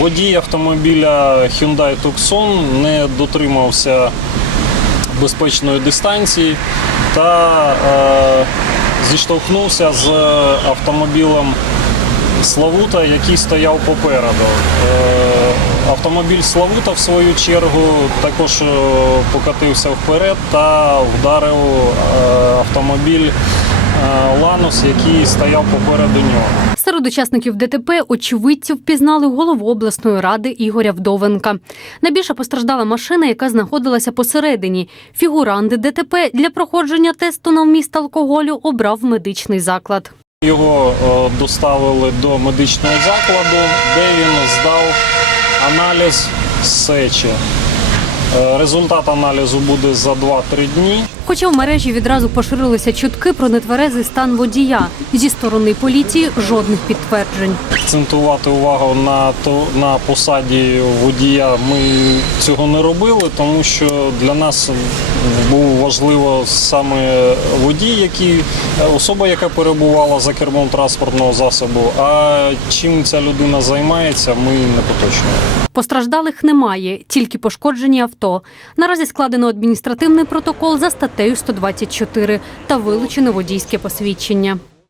Водій автомобіля Hyundai Tucson не дотримався безпечної дистанції та е, зіштовхнувся з автомобілем Славута, який стояв попереду. Е, автомобіль Славута, в свою чергу, також е, покатився вперед та вдарив е, автомобіль е, Ланус, який стояв попереду нього. Серед учасників ДТП очевидці впізнали голову обласної ради Ігоря Вдовенка. Найбільше постраждала машина, яка знаходилася посередині. Фігурант ДТП для проходження тесту на вміст алкоголю обрав медичний заклад. Його е, доставили до медичного закладу, де він здав аналіз сечі. Е, Результат аналізу буде за 2-3 дні. Хоча в мережі відразу поширилися чутки про нетверезий стан водія. Зі сторони поліції жодних підтверджень. Акцентувати увагу на то на посаді водія ми цього не робили, тому що для нас був важливо саме водій, який особа, яка перебувала за кермом транспортного засобу. А чим ця людина займається, ми не поточнюємо. Постраждалих немає, тільки пошкоджені авто. Наразі складено адміністративний протокол за статтею 124 та вилучено водійське посвідчення.